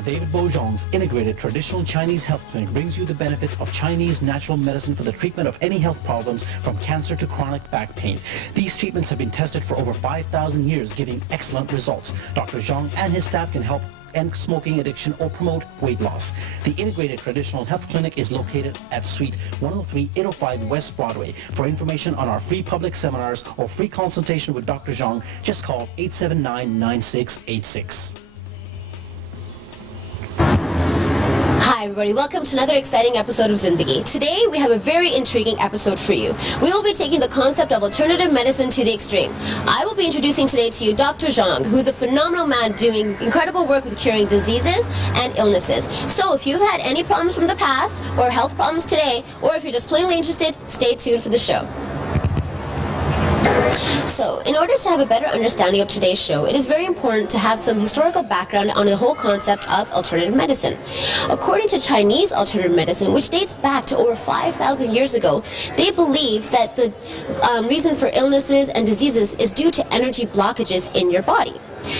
Dr. Zhong's integrated traditional Chinese health clinic brings you the benefits of Chinese natural medicine for the treatment of any health problems from cancer to chronic back pain. These treatments have been tested for over 5,000 years, giving excellent results. Dr. Zhong and his staff can help end smoking addiction or promote weight loss. The integrated traditional health clinic is located at Suite 103-805 West Broadway. For information on our free public seminars or free consultation with Dr. Zhong, just call 879-9686. Hi everybody, welcome to another exciting episode of Zindagi. Today we have a very intriguing episode for you. We will be taking the concept of alternative medicine to the extreme. I will be introducing today to you Dr. Zhong, who's a phenomenal man doing incredible work with curing diseases and illnesses. So if you've had any problems from the past or health problems today, or if you're just plainly interested, stay tuned for the show. So, in order to have a better understanding of today's show, it is very important to have some historical background on the whole concept of alternative medicine. According to Chinese alternative medicine, which dates back to over 5,000 years ago, they believe that the reason for illnesses and diseases is due to energy blockages in your body.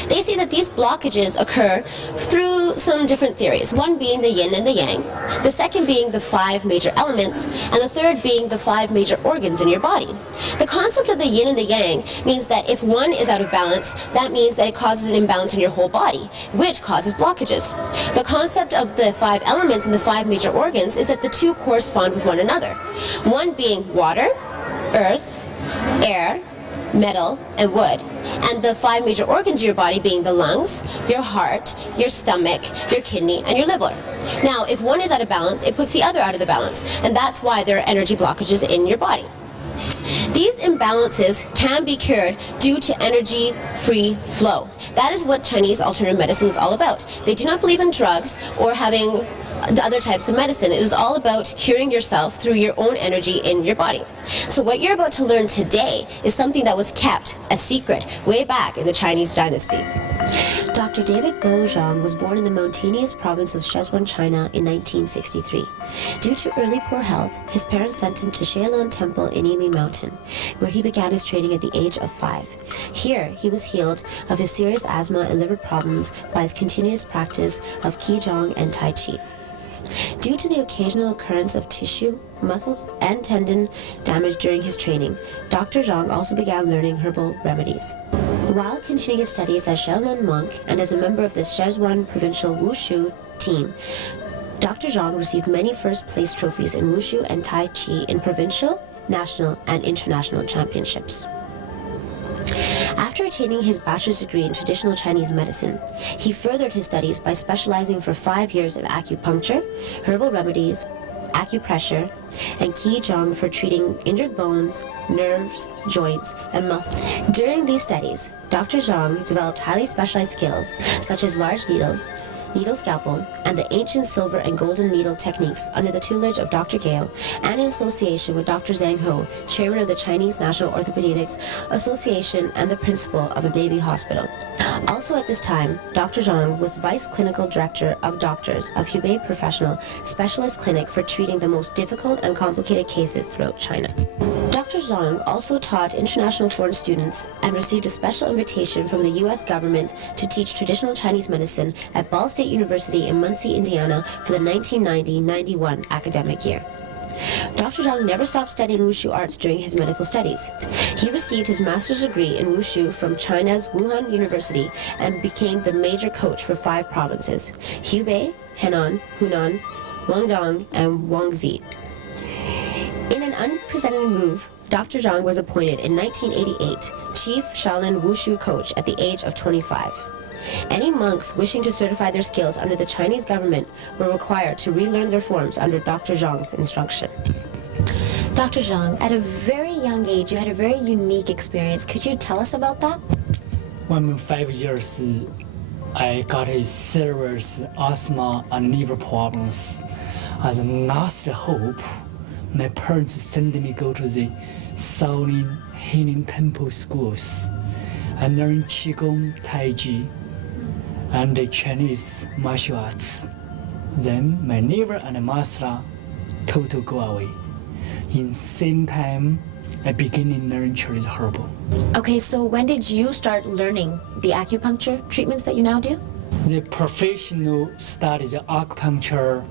They say that these blockages occur through some different theories, one being the yin and the yang, the second being the 5 major elements, and the third being the 5 major organs in your body. The concept of the yin and the yang means that if one is out of balance, that means that it causes an imbalance in your whole body, which causes blockages. The concept of the 5 elements and the 5 major organs is that the two correspond with one another, one being water, earth, air, metal, and wood, and the 5 major organs of your body being the lungs, your heart, your stomach, your kidney, and your liver. Now, if one is out of balance, it puts the other out of the balance, and that's why there are energy blockages in your body. These imbalances can be cured due to energy-free flow. That is what Chinese alternative medicine is all about. They do not believe in drugs or having other types of medicine. It is all about curing yourself through your own energy in your body. So what you're about to learn today is something that was kept a secret way back in the Chinese dynasty. Dr. Zhong was born in the mountainous province of Sichuan, China in 1963. Due to early poor health, his parents sent him to Shaolin Temple in Yimi Mountain, where he began his training at the age of 5. Here, he was healed of his serious asthma and liver problems by his continuous practice of QiGong and TaiChi. Due to the occasional occurrence of tissue, muscles, and tendon damage during his training, Dr. Zhong also began learning herbal remedies. While continuing his studies as Shaolin monk and as a member of the Sichuan provincial wushu team, Dr. Zhong received many first-place trophies in wushu and tai chi in provincial, national, and international championships. After attaining his bachelor's degree in traditional Chinese medicine, he furthered his studies by specializing for 5 years in acupuncture, herbal remedies, acupressure, and QiGong for treating injured bones, nerves, joints, and muscles. During these studies, Dr. Zhong developed highly specialized skills such as large needles, needle scalpel, and the ancient silver and golden needle techniques under the tutelage of Dr. Gao and in association with Dr. Zhang Ho, chairman of the Chinese National Orthopedics Association and the principal of a baby hospital. Also at this time, Dr. Zhong was vice clinical director of doctors of Hubei Professional Specialist Clinic for treating the most difficult and complicated cases throughout China. Dr. Zhong also taught international foreign students and received a special invitation from the U.S. government to teach traditional Chinese medicine at Ball State University in Muncie, Indiana for the 1990-91 academic year. Dr. Zhong never stopped studying wushu arts during his medical studies. He received his master's degree in wushu from China's Wuhan University and became the major coach for 5 provinces: Hubei, Henan, Hunan, Guangdong, and Guangxi. In an unprecedented move, Dr. Zhong was appointed in 1988 Chief Shaolin Wushu Coach at the age of 25. Any monks wishing to certify their skills under the Chinese government were required to relearn their forms under Dr. Zhong's instruction. Dr. Zhong, at a very young age, you had a very unique experience. Could you tell us about that? When 5 years, I got a serious asthma and liver problems. As a last hope, my parents sent me go to the Shaolin Healing Temple schools and learn QiGong TaiChi and the Chinese martial arts. Then my liver and muscle total go away. In same time, I began to learn Chinese herbal. Okay, so when did you start learning the acupuncture treatments that you now do? The professional studies acupuncture,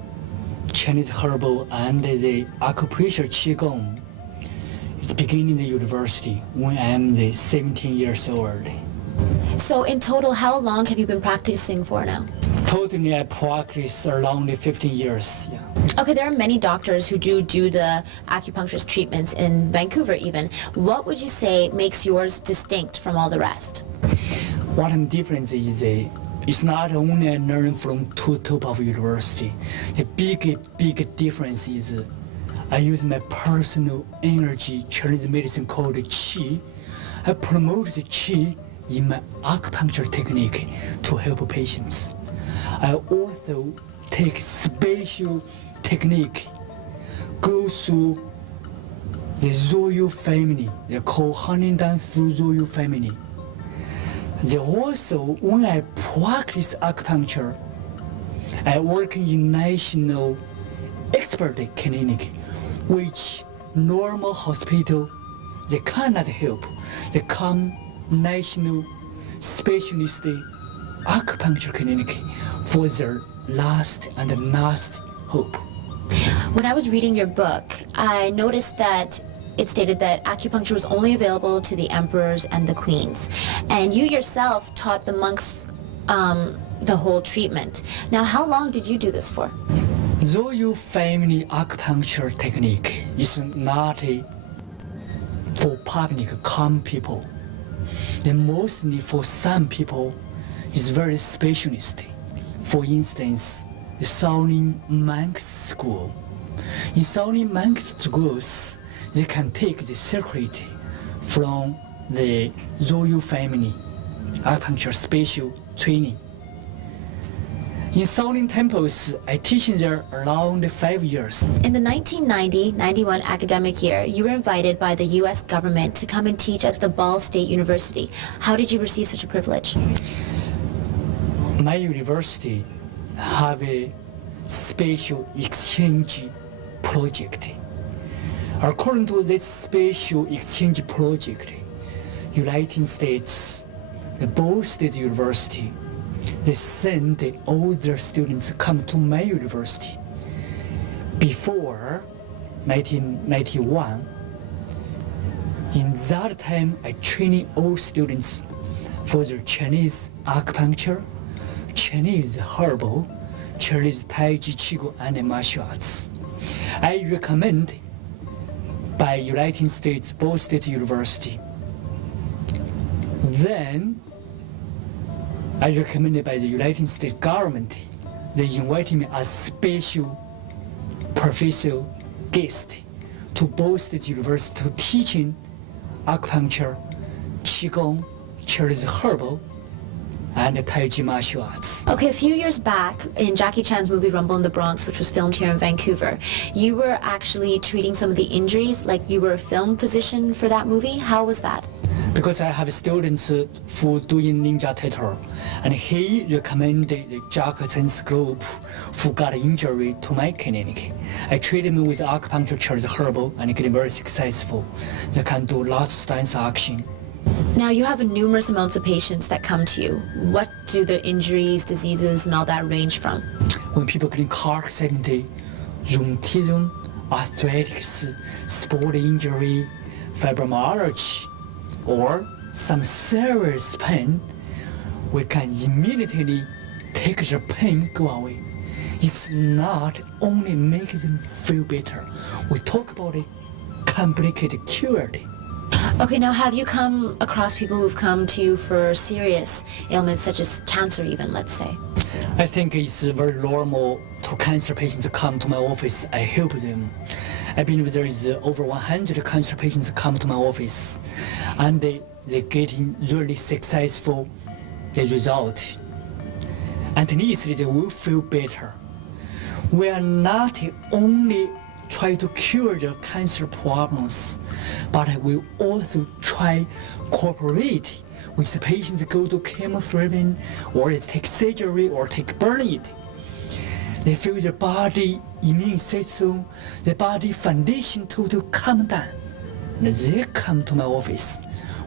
Chinese herbal, and the acupressure QiGong. It's beginning the university when I'm 17 years old. So in total, how long have you been practicing for now? Totally, I practice around 15 years. Yeah. Okay, there are many doctors who do the acupuncturist treatments in Vancouver even. What would you say makes yours distinct from all the rest? What I'm different is it's not only I learn from two top of university. The big difference is I use my personal energy, Chinese medicine called Qi. I promote the Qi in my acupuncture technique to help patients. I also take special technique, go through the royal family, they call Huntington through royal family. They also, when I practice acupuncture, I work in national expert clinic, which normal hospital, they cannot help. They come national specialist acupuncture clinic for their last hope. When I was reading your book, I noticed that it stated that acupuncture was only available to the emperors and the queens. And you yourself taught the monks the whole treatment. Now, how long did you do this for? Royal family acupuncture technique is not for public common people. Then mostly for some people is very specialist. For instance, the Shaolin monk school. In Shaolin monk schools, they can take the secret from the royal family acupuncture special training. In Shaolin temples, I teach there around 5 years. In the 1990-91 academic year, you were invited by the U.S. government to come and teach at the Ball State University. How did you receive such a privilege? My university have a special exchange project. According to this special exchange project, United States, the Ball State University, they send all their students come to my university. Before 1991, in that time, I trained all students for their Chinese acupuncture, Chinese herbal, Chinese TaiChi, QiGong, and martial arts. I recommend by United States Ball State University. Then I recommended by the United States government. They invited me as special professor guest to Ball State University to teaching acupuncture, QiGong, Chinese herbal, and TaiChi martial arts. Okay, a few years back in Jackie Chan's movie Rumble in the Bronx, which was filmed here in Vancouver, you were actually treating some of the injuries, like you were a film physician for that movie. How was that? Because I have students who doing ninja tattoo, and he recommended the Jackie Chan's group who got injury to my clinic. I treat them with acupuncture, Chinese herbal, and get very successful. They can do lots of stance action. Now, you have numerous amounts of patients that come to you. What do the injuries, diseases, and all that range from? When people get in car accident, rheumatism, arthritis, sport injury, fibromyalgia, or some serious pain, we can immediately take the pain go away. It's not only make them feel better. We talk about a complicated cure. Okay, now have you come across people who've come to you for serious ailments such as cancer even, let's say? I think it's very normal to cancer patients come to my office. I help them. I believe there is over 100 cancer patients come to my office, and they're getting really successful the result. At least they will feel better. We are not only try to cure the cancer problems, but we also try cooperate with the patients go to chemotherapy, or they take surgery, or take burn. They feel the body immune system, the body foundation total calm down. And they come to my office.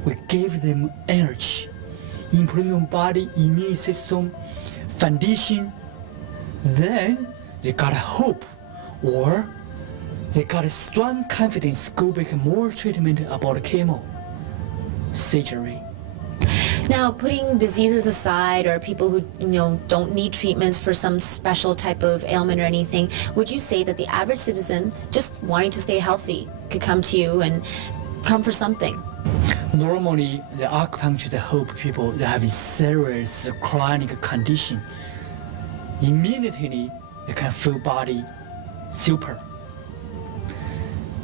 We give them energy, improve body immune system, foundation, then they got hope, or they got a strong confidence go back more treatment about chemo, surgery. Now, putting diseases aside, or people who don't need treatments for some special type of ailment or anything, would you say that the average citizen just wanting to stay healthy could come to you and come for something? Normally, the acupuncturists help people that have a serious chronic condition. Immediately, they can feel body super.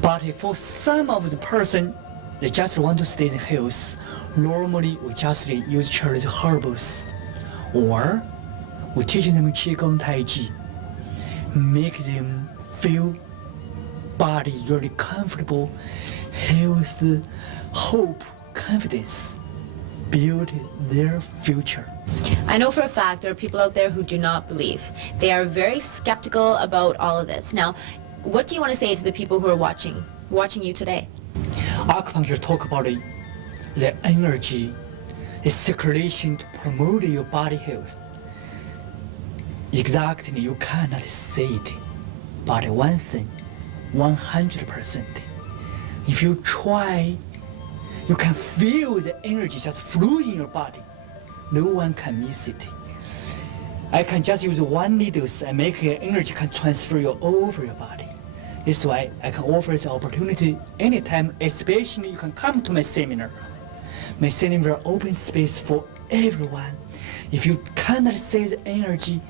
But for some of the person, they just want to stay in health. Normally, we just use Chinese herbs, or we teach them QiGong TaiChi, make them feel body really comfortable, health, hope, confidence, build their future. I know for a fact there are people out there who do not believe. They are very skeptical about all of this. Now, what do you want to say to the people who are watching you today? Acupuncture talk about the energy, the circulation to promote your body health. Exactly, you cannot say it, but one thing, 100%. If you try, you can feel the energy just flow in your body. No one can miss it. I can just use one needle and make the energy can transfer you over your body. That's why I can offer this opportunity anytime, especially you can come to my seminar. My seminar open space for everyone. If you cannot see the energy,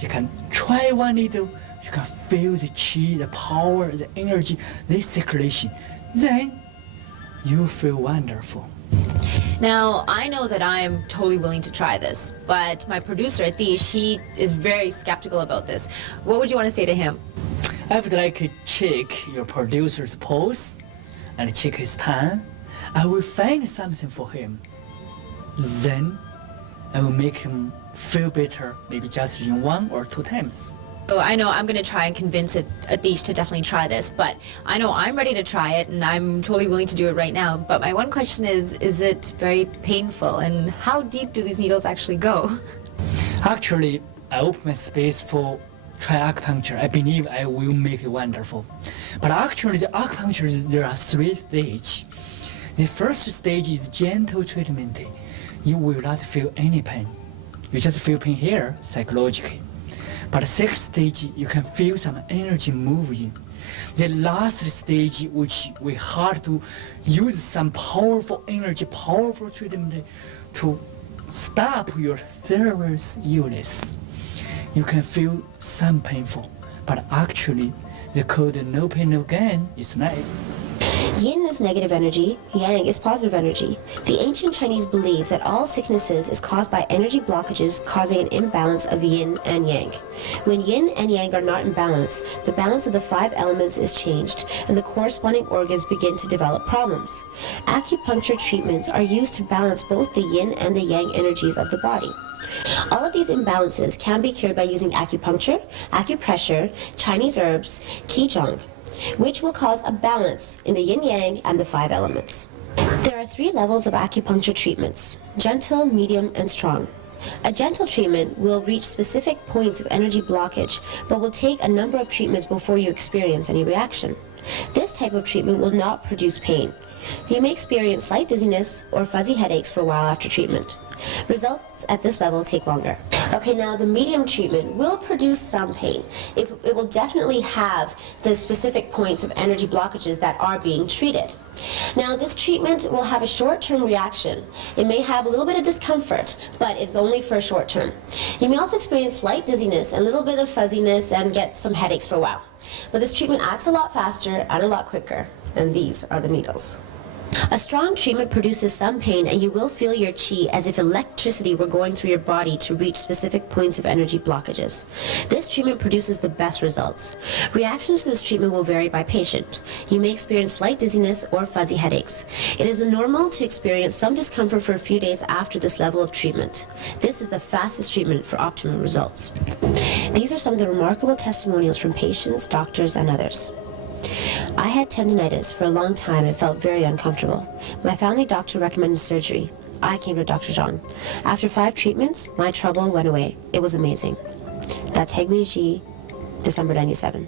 you can try one needle, you can feel the qi, the power, the energy, the circulation. Then you feel wonderful. Now, I know that I am totally willing to try this, but my producer, Atish, he is very skeptical about this. What would you want to say to him? I would like to check your producer's pulse and check his time. I will find something for him. Then I will make him feel better, maybe just in 1 or 2 times. So I know I'm going to try and convince Atish to definitely try this, but I know I'm ready to try it and I'm totally willing to do it right now. But my one question is it very painful, and how deep do these needles actually go? Actually, I open my space for try acupuncture. I believe I will make it wonderful. But actually, the acupuncture, there are 3 stages. The first stage is gentle treatment. You will not feel any pain. You just feel pain here, psychologically. But the second stage, you can feel some energy moving. The last stage, which we have to use some powerful energy, powerful treatment to stop your serious illness. You can feel some painful, but actually, the code no pain no gain is nice. Yin is negative energy, yang is positive energy. The ancient Chinese believe that all sicknesses is caused by energy blockages causing an imbalance of yin and yang. When yin and yang are not in balance, the balance of the 5 elements is changed and the corresponding organs begin to develop problems. Acupuncture treatments are used to balance both the yin and the yang energies of the body. All of these imbalances can be cured by using acupuncture, acupressure, Chinese herbs, QiGong, which will cause a balance in the yin-yang and the 5 elements. There are 3 levels of acupuncture treatments: gentle, medium, and strong. A gentle treatment will reach specific points of energy blockage, but will take a number of treatments before you experience any reaction. This type of treatment will not produce pain. You may experience slight dizziness or fuzzy headaches for a while after treatment. Results at this level take longer. Okay, now the medium treatment will produce some pain. It will definitely have the specific points of energy blockages that are being treated. Now, this treatment will have a short-term reaction. It may have a little bit of discomfort, but it's only for a short term. You may also experience slight dizziness, a little bit of fuzziness, and get some headaches for a while. But this treatment acts a lot faster and a lot quicker, and these are the needles. A strong treatment produces some pain, and you will feel your qi as if electricity were going through your body to reach specific points of energy blockages. This treatment produces the best results. Reactions to this treatment will vary by patient. You may experience slight dizziness or fuzzy headaches. It is normal to experience some discomfort for a few days after this level of treatment. This is the fastest treatment for optimum results. These are some of the remarkable testimonials from patients, doctors, and others. I had tendinitis for a long time and felt very uncomfortable. My family doctor recommended surgery. I came to Dr. Zhong. After 5 treatments, my trouble went away. It was amazing. That's TaiChi, December 97.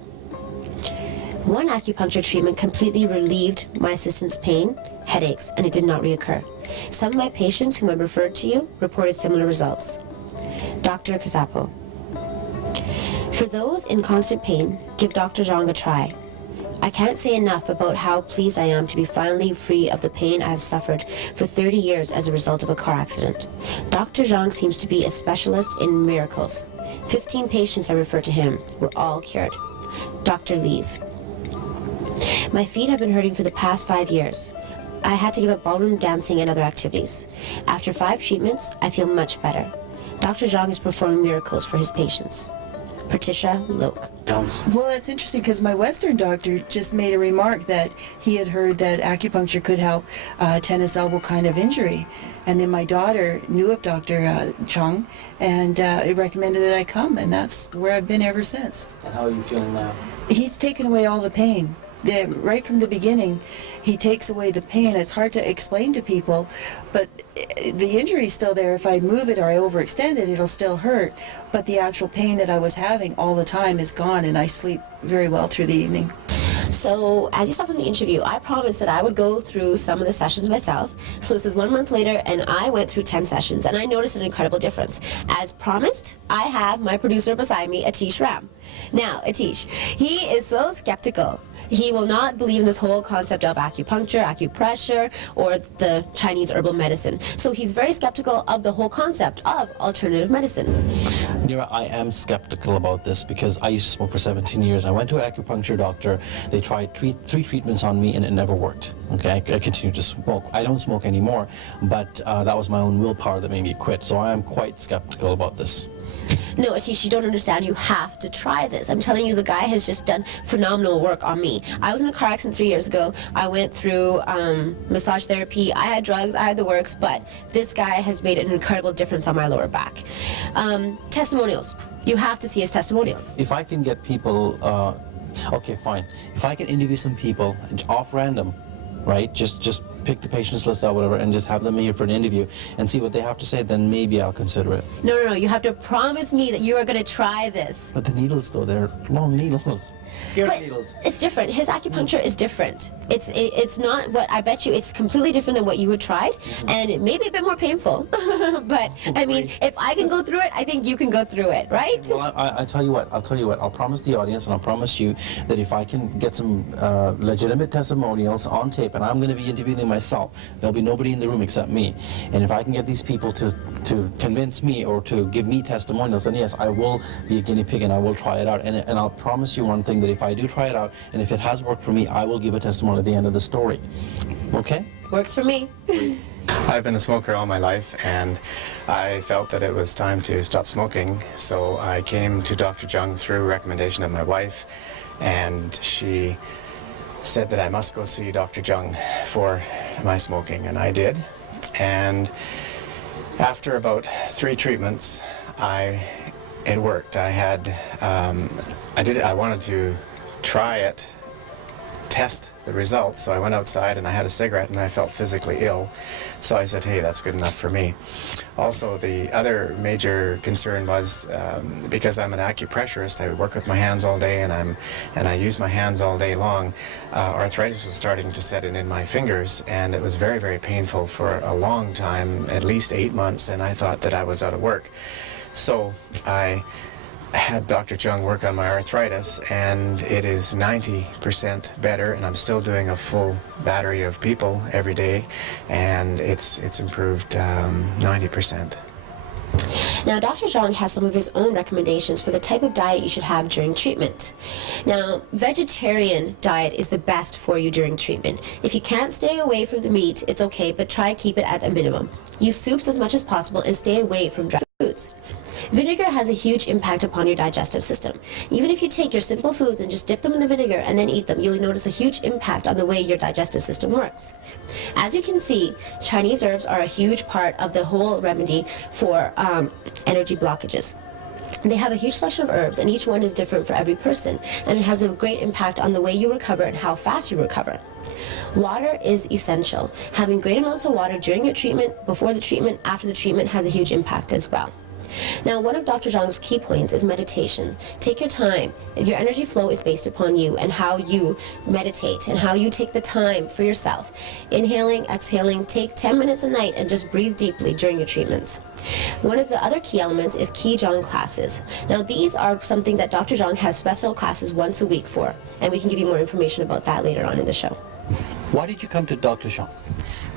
One acupuncture treatment completely relieved my assistant's pain, headaches, and it did not reoccur. Some of my patients whom I referred to you reported similar results. Dr. Kazapo. For those in constant pain, give Dr. Zhong a try. I can't say enough about how pleased I am to be finally free of the pain I have suffered for 30 years as a result of a car accident. Dr. Zhong seems to be a specialist in miracles. 15 patients I referred to him were all cured. Dr. Lee's. My feet have been hurting for the past 5 years. I had to give up ballroom dancing and other activities. After 5 treatments, I feel much better. Dr. Zhong is performing miracles for his patients. Patricia Loke. Well, that's interesting because my Western doctor just made a remark that he had heard that acupuncture could help tennis elbow kind of injury. And then my daughter knew of Dr. Zhong and recommended that I come, and that's where I've been ever since. And how are you feeling now? He's taken away all the pain. Right from the beginning, he takes away the pain. It's hard to explain to people, but the injury's still there. If I move it or I overextend it, it'll still hurt. But the actual pain that I was having all the time is gone, and I sleep very well through the evening. So, as you saw from the interview, I promised that I would go through some of the sessions myself. So this is 1 month later, and I went through 10 sessions, and I noticed an incredible difference. As promised, I have my producer beside me, Atish Ram. Now, Atish, he is so skeptical. He will not believe in this whole concept of acupuncture, acupressure, or the Chinese herbal medicine. So he's very skeptical of the whole concept of alternative medicine. Nira, I am skeptical about this because I used to smoke for 17 years. I went to an acupuncture doctor. They tried three treatments on me and it never worked. Okay, I continued to smoke. I don't smoke anymore, but that was my own willpower that made me quit. So I am quite skeptical about this. No, Atish, you don't understand. You have to try this. I'm telling you, the guy has just done phenomenal work on me. I was in a car accident 3 years ago. I went through massage therapy. I had drugs. I had the works. But this guy has made an incredible difference on my lower back. Testimonials. You have to see his testimonials. If I can get people, okay, fine. If I can interview some people off random, right? Just pick the patient's list out, whatever, and just have them here for an interview and see what they have to say, then maybe I'll consider it. No. You have to promise me that you are going to try this. But the needles, though, they're long needles. But it's different. His acupuncture is different. It's not what I bet you. It's completely different than what you had tried, and it may be a bit more painful. But I mean, if I can go through it, I think you can go through it, right? Well, I tell you what. I'll promise the audience, and I'll promise you that if I can get some legitimate testimonials on tape, and I'm going to be interviewing them myself, there'll be nobody in the room except me. And if I can get these people to convince me or to give me testimonials, then yes, I will be a guinea pig and I will try it out. And I'll promise you one thing, that if I do try it out, and if it has worked for me, I will give a testimony at the end of the story. Okay? Works for me. I've been a smoker all my life, and I felt that it was time to stop smoking, so I came to Dr. Zhong through recommendation of my wife, and she said that I must go see Dr. Zhong for my smoking, and I did. And after about 3 treatments, it worked. I wanted to try it, test the results, so I went outside and I had a cigarette and I felt physically ill. So I said, hey, that's good enough for me. Also, the other major concern was because I'm an acupressurist, I work with my hands all day and I use my hands all day long. Arthritis was starting to set in my fingers, and it was very, very painful for a long time, at least 8 months, and I thought that I was out of work. So I had Dr. Zhong work on my arthritis, and it is 90% better, and I'm still doing a full battery of people every day, and it's improved 90%. Now, Dr. Zhong has some of his own recommendations for the type of diet you should have during treatment. Now, vegetarian diet is the best for you during treatment. If you can't stay away from the meat, it's okay, but try keep it at a minimum. Use soups as much as possible and stay away from dry foods. Vinegar has a huge impact upon your digestive system. Even if you take your simple foods and just dip them in the vinegar and then eat them, you'll notice a huge impact on the way your digestive system works. As you can see, Chinese herbs are a huge part of the whole remedy for energy blockages. They have a huge selection of herbs, and each one is different for every person, and it has a great impact on the way you recover and how fast you recover. Water is essential. Having great amounts of water during your treatment, before the treatment, after the treatment has a huge impact as well. Now, one of Dr. Zhong's key points is meditation. Take your time. Your energy flow is based upon you and how you meditate and how you take the time for yourself. Inhaling, exhaling, take 10 minutes a night and just breathe deeply during your treatments. One of the other key elements is QiGong classes. Now, these are something that Dr. Zhong has special classes once a week for, and we can give you more information about that later on in the show. Why did you come to Dr. Zhong?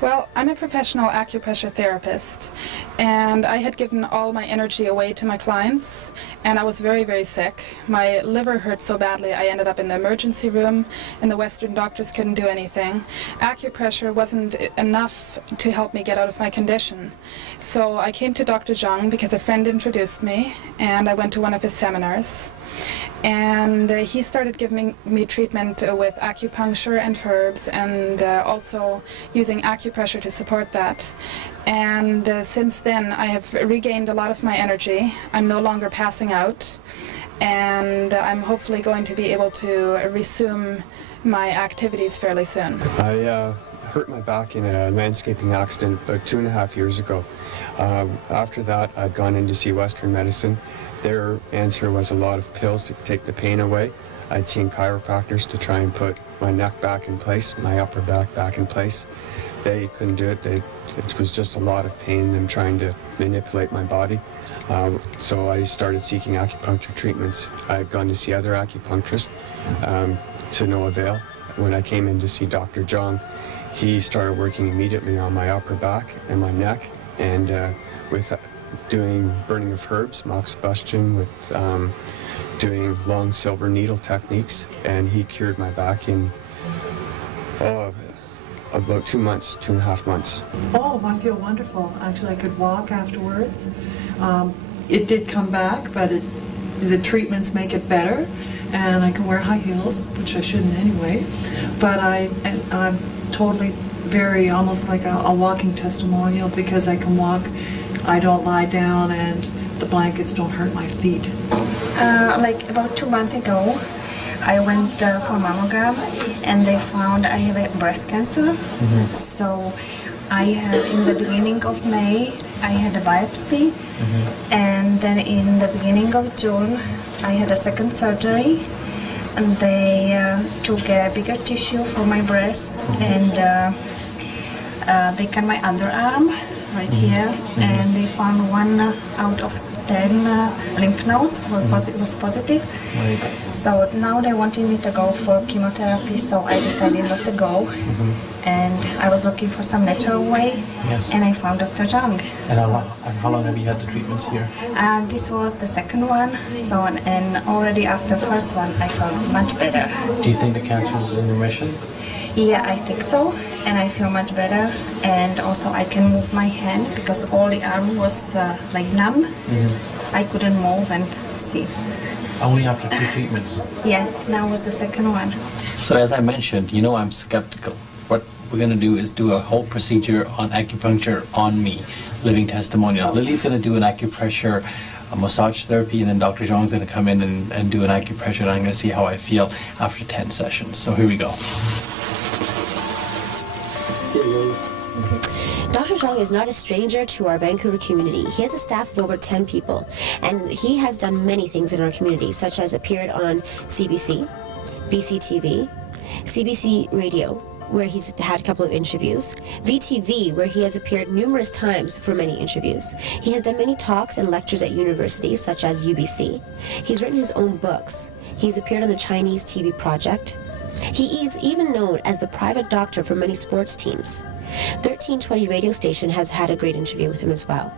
Well, I'm a professional acupressure therapist, and I had given all my energy away to my clients, and I was very, very sick. My liver hurt so badly I ended up in the emergency room, and the Western doctors couldn't do anything. Acupressure wasn't enough to help me get out of my condition. So I came to Dr. Zhong because a friend introduced me, and I went to one of his seminars. And he started giving me treatment with acupuncture and herbs, and also using acupressure to support that. And since then I have regained a lot of my energy. I'm no longer passing out, and I'm hopefully going to be able to resume my activities fairly soon. I hurt my back in a landscaping accident about 2.5 years ago. After that, I'd gone in to see Western medicine. Their answer was a lot of pills to take the pain away. I'd seen chiropractors to try and put my neck back in place, my upper back in place. They couldn't do it. It was just a lot of pain, them trying to manipulate my body. So I started seeking acupuncture treatments. I had gone to see other acupuncturists to no avail. When I came in to see Dr. Zhong, he started working immediately on my upper back and my neck, and with doing burning of herbs, moxibustion, with doing long silver needle techniques, and he cured my back in about 2 months, 2.5 months. Oh, I feel wonderful. Actually, I could walk afterwards. It did come back, but the treatments make it better, and I can wear high heels, which I shouldn't anyway. But I'm totally very almost like a walking testimonial, because I can walk, I don't lie down, and the blankets don't hurt my feet. Like about 2 months ago, I went for mammogram, and they found I have a breast cancer. So I had, in the beginning of May, I had a biopsy, and then in the beginning of June, I had a second surgery, and they took a bigger tissue from my breast, and they cut my underarm right here, and they found 1 out of 10 lymph nodes was positive. So now they wanted me to go for chemotherapy, so I decided not to go. And I was looking for some natural way, and I found Dr. Zhong. And how long have you had the treatments here? This was the second one, so and already after the first one I felt much better. Do you think the cancer is in remission? Yeah, I think so, and I feel much better, and also I can move my hand, because all the arm was like numb. I couldn't move and see. Only after 2 treatments? Yeah, now was the second one. So as I mentioned, you know I'm skeptical. What we're going to do is do a whole procedure on acupuncture on me, living testimonial. Lily's going to do an acupressure, a massage therapy, and then Dr. Zhong's going to come in and do an acupressure, and I'm going to see how I feel after 10 sessions. So here we go. Dr. Zhong is not a stranger to our Vancouver community. He has a staff of over 10 people, and he has done many things in our community, such as appeared on CBC, BCTV, CBC Radio, where he's had a couple of interviews, VTV, where he has appeared numerous times for many interviews. He has done many talks and lectures at universities, such as UBC. He's written his own books. He's appeared on the Chinese TV project. He is even known as the private doctor for many sports teams. 1320 radio station has had a great interview with him as well.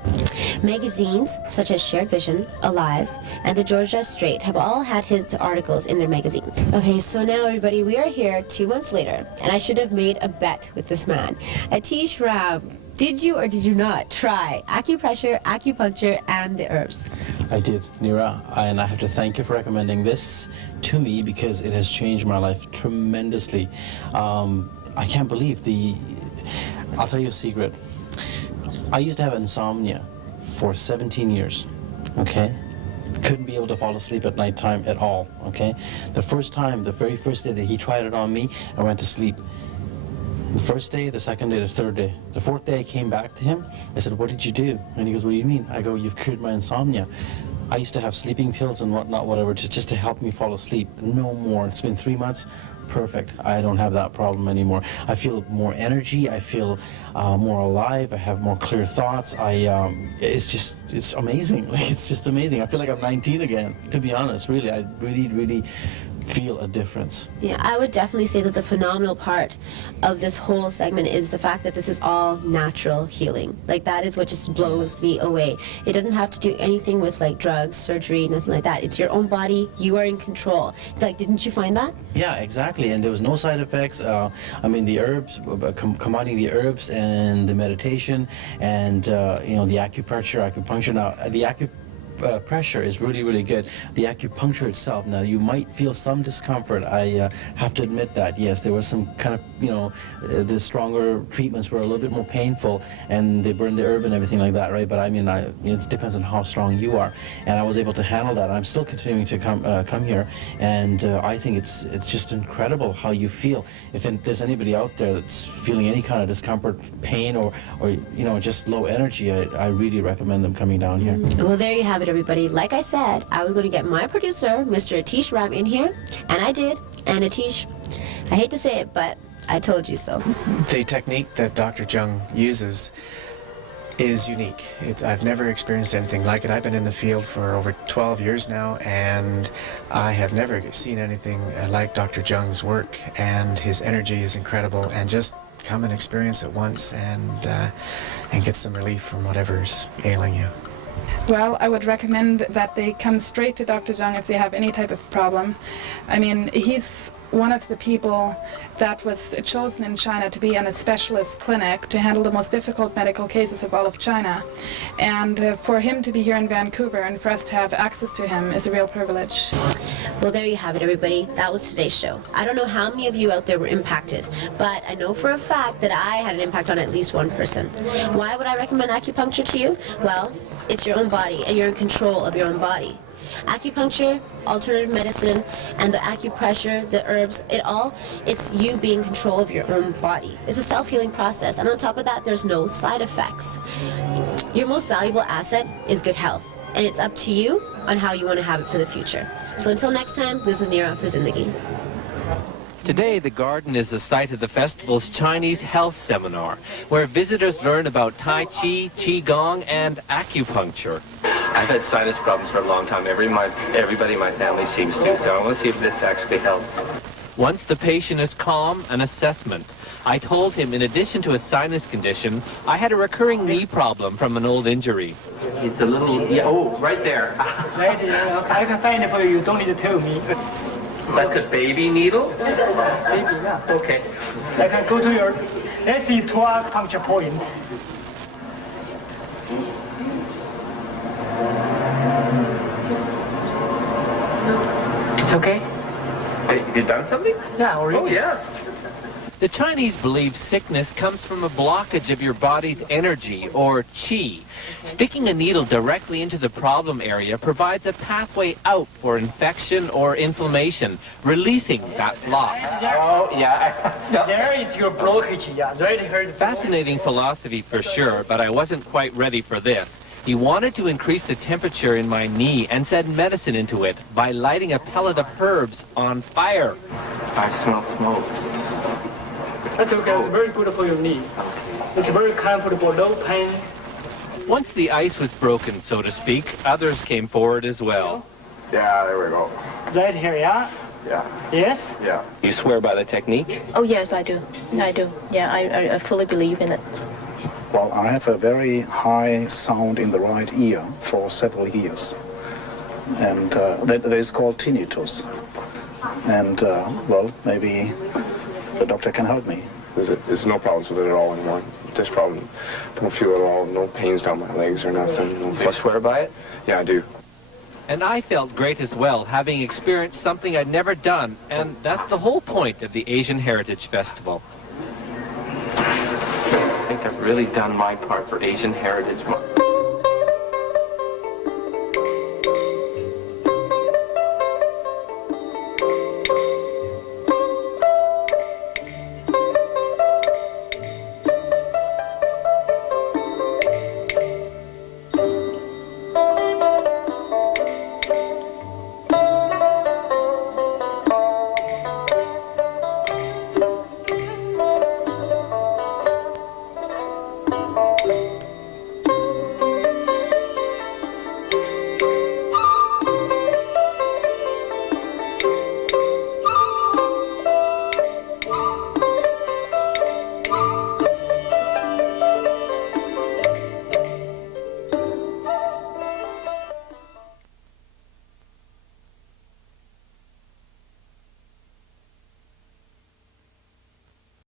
Magazines such as Shared Vision, Alive, and the Georgia Straight have all had his articles in their magazines. Okay, so now everybody, we are here 2 months later, and I should have made a bet with this man. Atish Ram, did you or did you not try acupressure, acupuncture, and the herbs? I did, Neera, and I have to thank you for recommending this to me, because it has changed my life tremendously. I can't believe I'll tell you a secret. I used to have insomnia for 17 years, okay? Couldn't be able to fall asleep at nighttime at all, okay? The very first day that he tried it on me, I went to sleep. The first day, the second day, the third day. The fourth day I came back to him. I said, what did you do? And he goes, what do you mean? I go, you've cured my insomnia. I used to have sleeping pills and whatnot, whatever, just to help me fall asleep. No more. It's been 3 months. Perfect. I don't have that problem anymore. I feel more energy. I feel more alive. I have more clear thoughts. It's amazing. Like, it's just amazing. I feel like I'm 19 again, to be honest. Really, I really feel a difference. Yeah, I would definitely say that the phenomenal part of this whole segment is the fact that this is all natural healing. Like, that is what just blows me away. It doesn't have to do anything with like drugs, surgery, nothing like that. It's your own body. You are in control. Like, didn't you find that? Yeah, exactly. And there was no side effects. I mean, the herbs, combining the herbs and the meditation and the acupuncture. Now, the acupressure is really good. The acupuncture itself, now you might feel some discomfort. I have to admit that, yes, there was some kind of, the stronger treatments were a little bit more painful and they burned the herb and everything like that, right? But I mean, it depends on how strong you are. And I was able to handle that. I'm still continuing to come here, and I think it's just incredible how you feel. If there's anybody out there that's feeling any kind of discomfort, pain, or just low energy, I really recommend them coming down here. Well, there you have it, everybody. Like I said, I was going to get my producer, Mr. Atish Ram, in here, and I did. And Atish, I hate to say it, but I told you so. The technique that Dr. Zhong uses is unique. I've never experienced anything like it. I've been in the field for over 12 years now, and I have never seen anything like Dr. Zhong's work, and his energy is incredible. And just come and experience it once and get some relief from whatever's ailing you. Well, I would recommend that they come straight to Dr. Zhong if they have any type of problem. I mean, he's one of the people that was chosen in China to be in a specialist clinic to handle the most difficult medical cases of all of China. And for him to be here in Vancouver and for us to have access to him is a real privilege. Well, there you have it, everybody. That was today's show. I don't know how many of you out there were impacted, but I know for a fact that I had an impact on at least one person. Why would I recommend acupuncture to you? Well, it's your own body, and you're in control of your own body. Acupuncture, alternative medicine, and the acupressure, the herbs, it's you being in control of your own body. It's a self-healing process, and on top of that, there's no side effects. Your most valuable asset is good health, and it's up to you on how you want to have it for the future. So until next time, this is Nira for Zindagi. Today, the garden is the site of the festival's Chinese health seminar, where visitors learn about Tai Chi, QiGong, and acupuncture. I've had sinus problems for a long time. Everybody in my family seems to, so I want to see if this actually helps. Once the patient is calm, an assessment. I told him in addition to a sinus condition, I had a recurring knee problem from an old injury. It's a little, right there. Right, I can find it for you. You don't need to tell me. That's a baby needle? Baby, yeah. Okay. I can go to your, let's see, to acupuncture point. It's okay? Hey, you done something? Yeah, already. Oh, yeah. The Chinese believe sickness comes from a blockage of your body's energy, or qi. Sticking a needle directly into the problem area provides a pathway out for infection or inflammation, releasing that block. Oh, yeah. There is your blockage, yeah, right here. Fascinating philosophy for sure, but I wasn't quite ready for this. He wanted to increase the temperature in my knee and said medicine into it by lighting a pellet of herbs on fire. I smell smoke. That's okay, it's very good for your knee. It's very comfortable, no pain. Once the ice was broken, so to speak, others came forward as well. Yeah, there we go. Right here, yeah? Yeah. Yes? Yeah. You swear by the technique? Oh, yes, I do. I do. Yeah, I fully believe in it. Well, I have a very high sound in the right ear for several years. And that is called tinnitus. And, well, maybe the doctor can help me. There's no problems with it at all anymore. This problem, don't feel it at all. No pains down my legs or nothing. Do you swear by it? Yeah, I do. And I felt great as well, having experienced something I'd never done. And that's the whole point of the Asian Heritage Festival. I think I've really done my part for Asian Heritage Month.